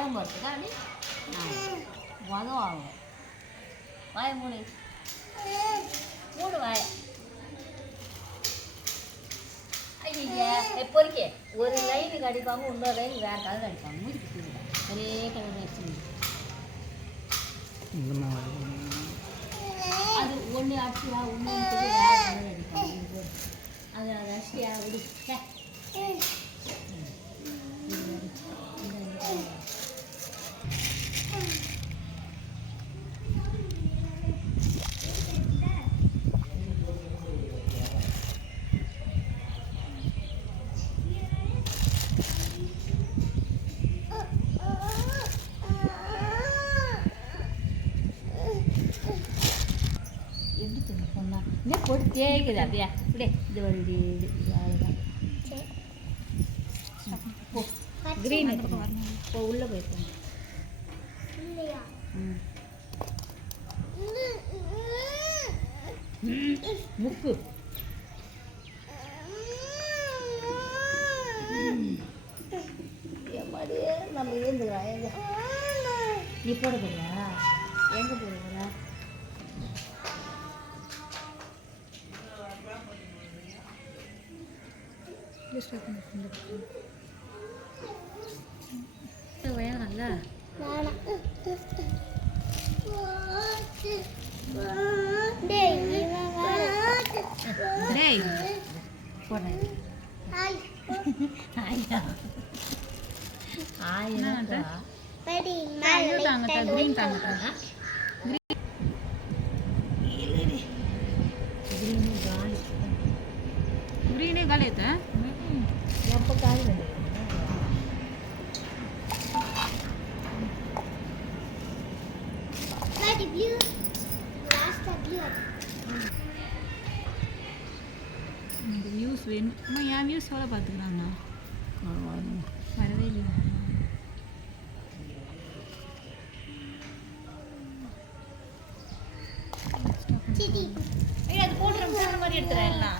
குழம்பு வரத்துக்கா அப்படி மதம் ஆகும். வாய மூணு மூணு வாய ஐயா பொறிக்க ஒரு லைனுக்கு அடிப்பாங்க, இன்னொரு லைனுக்கு வேறு கலர் அடிப்பாங்க. மூஞ்சி பிடிச்சிருக்கேன் ஒரே கலர் அடிச்சு அது ஒன்று அடிச்சியா ஒன்று வேறு கலர் அடிப்பாங்க. அது அடிச்சியா விடு. எப்படி சொல்லி சொன்னா இன்னும் போட்டு தேய்க்குது அப்படியா இப்படியே இது வண்டி அவ்வளோதான். போ க்ரீன் இப்போ உள்ளே போயிருக்கோம். முக்கு எம்மாடியே நம்ம ஏந்துக்கலாம். எங்க நீ போட போறியா? எங்கே போட போறா? வயங்கல்ல போடுறேன். ग्रीन गाली येतं எப்போ காய் வந்து வியூஸ் வேணும். அம்மா என் வியூஸ் எவ்வளோ பார்த்துக்கிறாங்க? வரவே இல்லை. அது போடுற மாதிரி எடுத்துறேன் எல்லாம்.